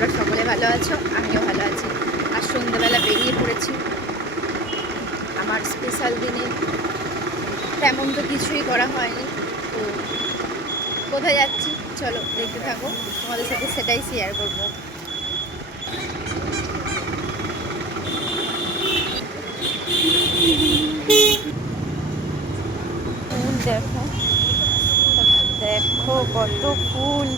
তোমরা সকলে ভালো আছো? আমিও ভালো আছি। আর সন্ধ্যাবেলা বেরিয়ে পড়েছি। আমার স্পেশাল দিনে তেমন তো কিছুই করা হয়নি। তো কোথায় যাচ্ছি? চলো, দেখতে থাকো। তোমাদের সাথে সেটাই শেয়ার করব। দেখো। দেখো কত ফুল।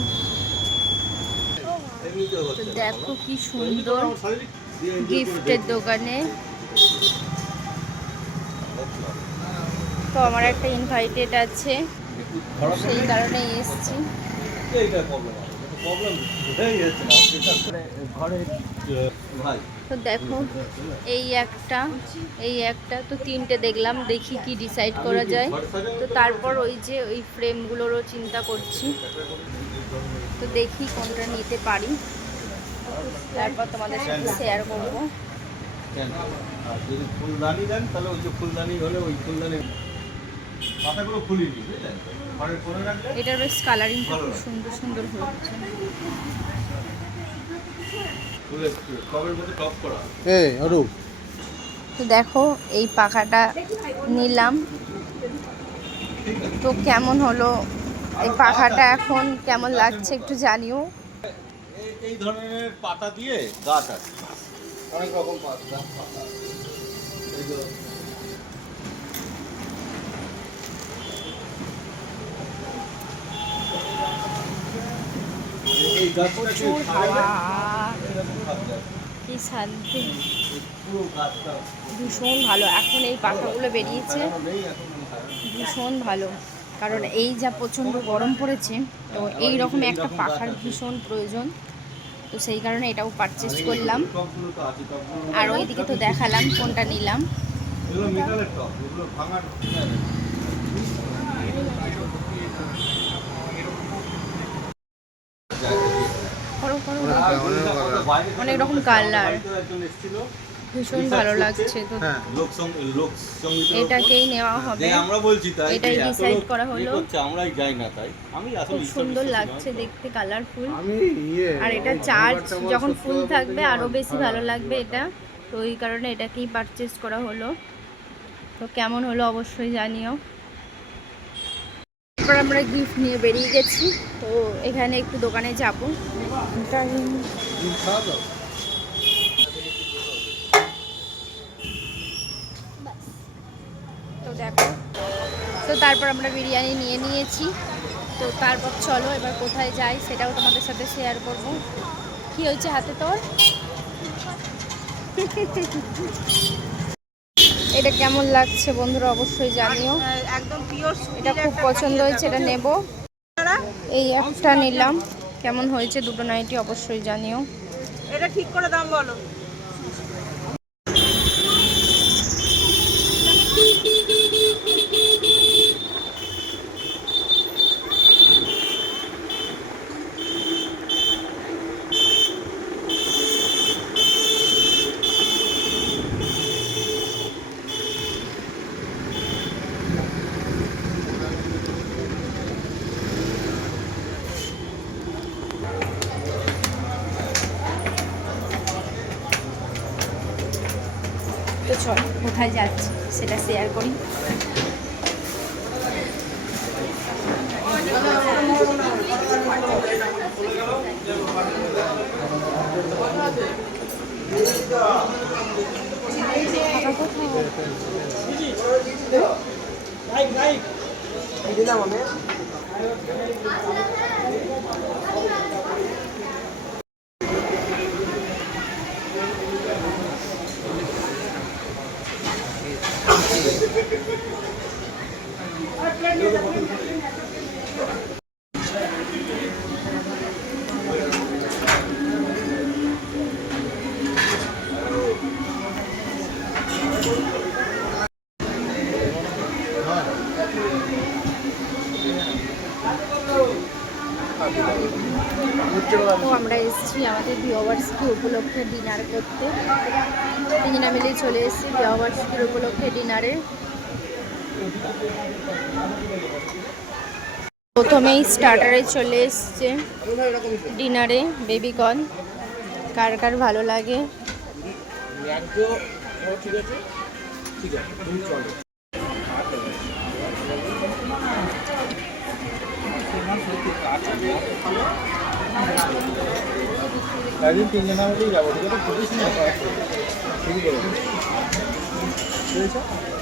তো দেখো কি সুন্দর গিফটের দোকানে। তো আমার একটা ইনভাইটেড আছে। সেই কারণে এসেছি। তো দেখো এই একটা এই একটা তো তিনটে দেখলাম দেখি কি ডিসাইড করা যায়। তো তারপর ওই যে ওই ফ্রেমগুলোরও চিন্তা করছি। তো দেখি কোনটা নিতে পারি। তারপর তোমাদের সাথে শেয়ার করব। আর যদি ফুলদানি দেন তাহলে ওই যে ফুলদানি হলে ওই ফুলদানি পাতাগুলো খুলিনি বুঝলেন? এটার বেশ কালারিংটা খুব সুন্দর সুন্দর হচ্ছে তো দেখো এই পাখাটা নিলাম। তো কেমন হলো এই পাখাটা এখন? কেমন লাগছে একটু জানিও। এই- ধরনের পাতা দিয়ে গাছ আছে। অনেক রকম পাতা এই এই। কি শান্তি ভীষণ ভালো। এখন এই পাখাগুলো বেরিয়েছে। ভীষণ ভালো। কারণ এই যা প্রচণ্ড গরম পড়েছে তো এই রকম একটা পাখার ভীষণ প্রয়োজন। তো সেই কারণে এটাও পারচেস করলাম। আর ওইদিকে তো দেখালাম কোনটা নিলাম। অনেক রকম লোক- ভীষণ ভালো লাগছে তো। হ্যাঁ লোক সং- এটাকেই নেওয়া হবে। আমরা বলছি তাই। এটাই লোক করা হলো। আমরাই যাই না তাই। আমি আসলে খুব সুন্দর লাগছে দেখতে কালারফুল আমি ইয়ে আর এটা চার্জ যখন ফুল থাকবে আমার বেশি ভালো লাগবে এটা। তো ওই কারণে এটাকেই পারচেস করা হলো। তো কেমন হলো অবশ্যই জানিও। তারপর আমরা গিফট নিয়ে বেরিয়ে গেছি। তো এখানে একটু দোকানে যাব তুমি খাওয়া দাও তো দেখো তো তারপর আমরা বিরিয়ানি নিয়ে নিয়েছি। তো তারপর চলো এবার কোথায় যাই সেটাও তোমাদের সাথে শেয়ার করব। কি হয়েছে হাতে তোর? এটা কেমন লাগছে বন্ধুরা অবশ্যই জানিও। একদম পিওর এটা খুব পছন্দ হয়েছে এটা নেব। এই একটা নিলাম। কেমন হয়েছে দুটো নাইটি অবশ্যই জানিও। এটা ঠিক করে দাম বলো। তো চল কোথায় যাচ্ছি সেটা শেয়ার করি। আমরা এসেছি আমাদের বিওভার্সকি উপলক্ষে ডিনার করতে। তিনজনা মিলে চলে এসেছি বিওভার্সকির উপলক্ষে ডিনারে। প্রথমেই স্টার্টারে চলে এসছে ডিনারে বেবিকর্ন কার কার ভালো লাগে? ন্যায্য ও ঠিক ঠিক আছে? তুমি চলো একদিন তিনজন আমাকেই যাব ঠিক আছে।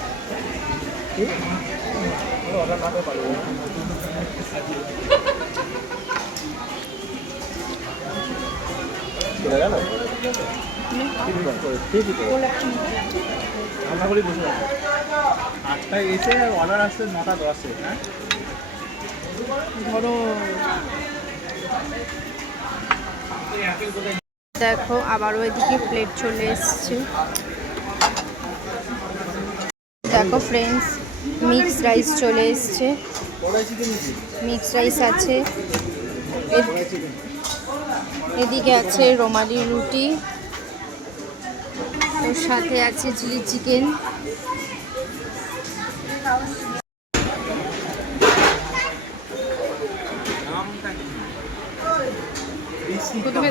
আমরা বসে আটটায় এসে অর্ডার আসছে নটা দশে হ্যাঁ? ধরো দেখো আবার ওইদিকে প্লেট চলে এসছে। দেখো ফ্রেন্ডস মিক্স রাইস চলে এসছে। মিক্স রাইস আছে। এদিকে আছে রোমালি রুটি। ওর সাথে আছে চিলি চিকেন। প্রথমে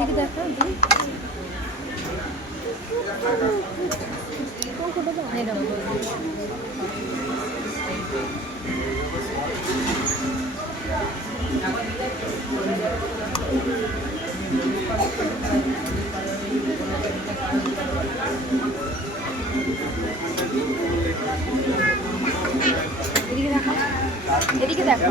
এদিকে দেখো। এদিকে দেখো এদিকে দেখো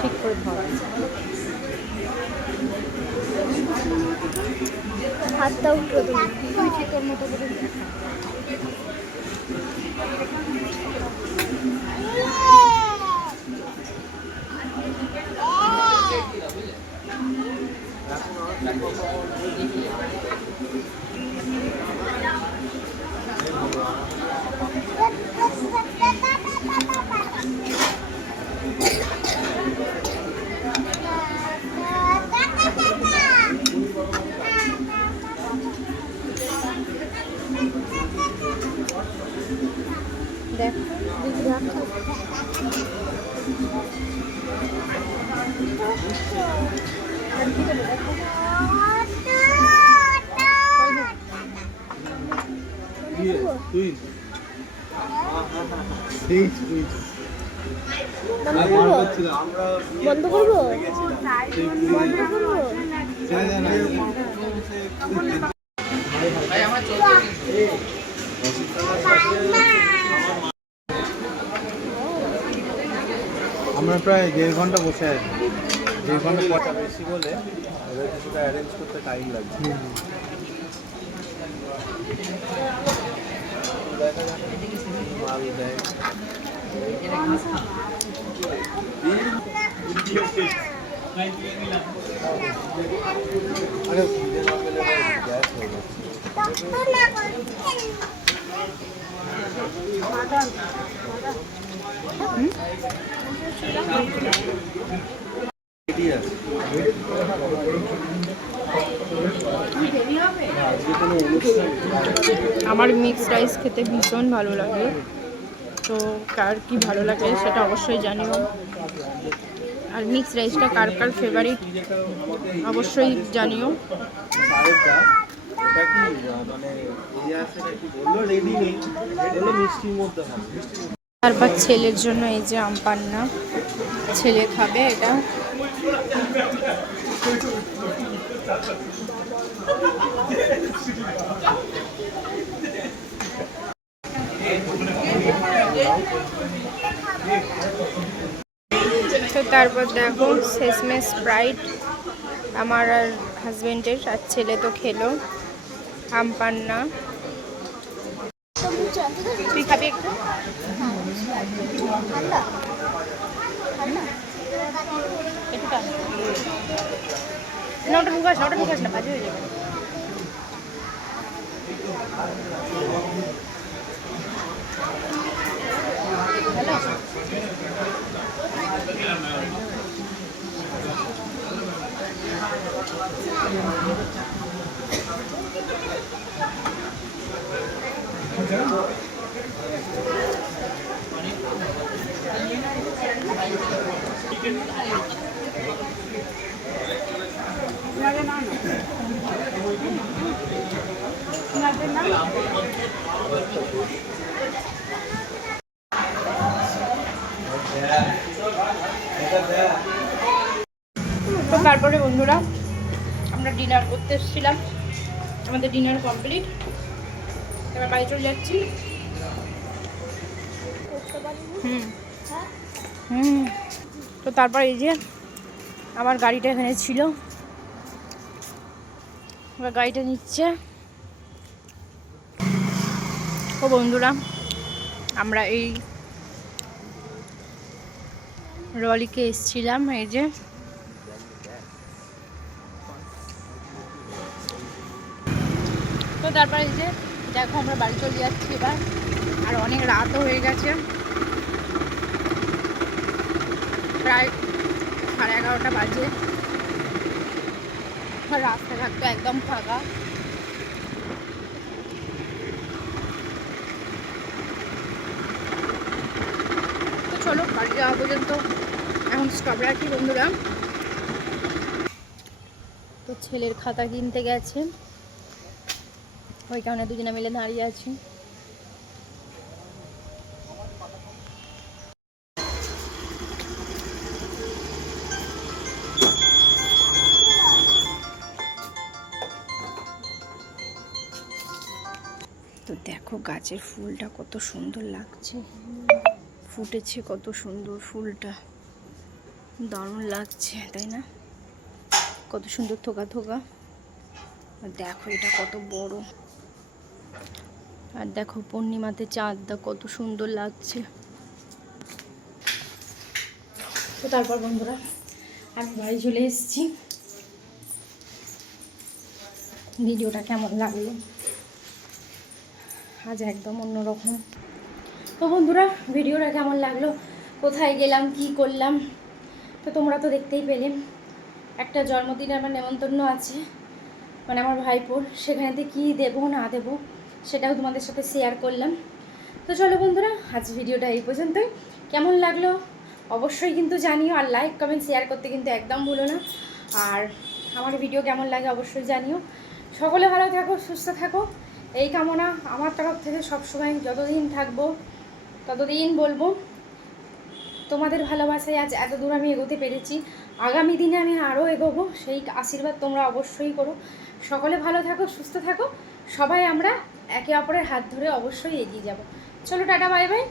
ঠিক করে ধর। হাতটা উঠে তুই ঠিক মতো করে। বন্ধ করব বন্ধ করব আমরা প্রায় দেড় ঘণ্টা বসে আছি। দেড় ঘণ্টা পর বেশি বলে এবার কিছুটা অ্যারেঞ্জ করতে টাইম লাগছে। মাল দেয় আমার মিক্স রাইস খেতে ভীষণ ভালো লাগে। তো কার কি ভালো লাগে সেটা অবশ্যই জানিও। আর মিক্স রাইসটা কার কার ফেভারিট অবশ্যই জানিও। মানে তারপর ছেলের জন্য এই যে আম পান্না, ছেলে খাবে এটা তো তারপর দেখো, শেষমেশ স্প্রাইট আমার আর হাজবেন্ডের আর ছেলে তো খেলো আম পান্না তুই খাবি একটু। না ওটা ঢুকাস না ওটা ঢুকাস না বাজে হয়ে যাবে হ্যালো তো তারপরে বন্ধুরা আমরা ডিনার করতে এসেছিলাম। আমাদের ডিনার কমপ্লিট এবার বাড়ি চলে যাচ্ছি। হুম। হুম। তো তারপর এই যে আমার গাড়িটা এখানে ছিল। এবার গাড়িটা নিচ্ছে। ও বন্ধুরা, আমরা এই রলিকে এসছিলাম, এই যে। তো তারপরে এই যে, দেখো আমরা বাড়ি চলে যাচ্ছি এবার। আর অনেক রাতও হয়ে গেছে। প্রায় সাড়ে এগারোটা বাজে। রাস্তাঘাট তো একদম ফাঁকা। তো চলো, বাড়ি যাওয়া পর্যন্ত। এখন স্টপ রাখি বন্ধুরা। তো ছেলের খাতা কিনতে গেছে। ওই কারণে দুজনে মিলে দাঁড়িয়ে আছি। গাছের ফুলটা কত সুন্দর লাগছে। ফুটেছে কত সুন্দর ফুলটা। দারুণ লাগছে, তাই না? কত সুন্দর থোকা থোকা। আর দেখো এটা কত বড়। আর দেখো পূর্ণিমাতে চাঁদটা কত সুন্দর লাগছে। তো তারপর বন্ধুরা আমি বাড়ি চলে এসেছি। ভিডিওটা কেমন লাগল? আজ একদম অন্যরকম। তো বন্ধুরা, ভিডিওটা কেমন লাগল? কোথায় গেলাম, কি করলাম? তো তোমরা তো দেখতেই পেলে, একটা জন্মদিনে আমার নেমন্তন্ন আছে। মানে আমার ভাইপোর সেখানেতে কী দেবো, না দেবো, সেটাও তোমাদের সাথে শেয়ার করলাম। তো চলো বন্ধুরা, আজ ভিডিওটা এই পর্যন্তই। কেমন লাগল? অবশ্যই কিন্তু জানিও, আর লাইক কমেন্ট শেয়ার করতে কিন্তু একদম ভুলো না। আর আমার ভিডিও কেমন লাগে অবশ্যই জানিও। সকলে ভালো থাকো, সুস্থ থাকো। এই কামনা আমার তরফ থেকে সবসময় যতদিন থাকব, ততদিন বলব, তোমাদের ভালোবাসায় আজ এত দূর আমি এগোতে পেরেছি। আগামী দিনে আমি আরও এগোবো, সেই আশীর্বাদ তোমরা অবশ্যই করো। সকলে ভালো থাকো, সুস্থ থাকো। সবাই আমরা একে অপরের হাত ধরে অবশ্যই এগিয়ে যাব। চলো টাটা, বাই বাই।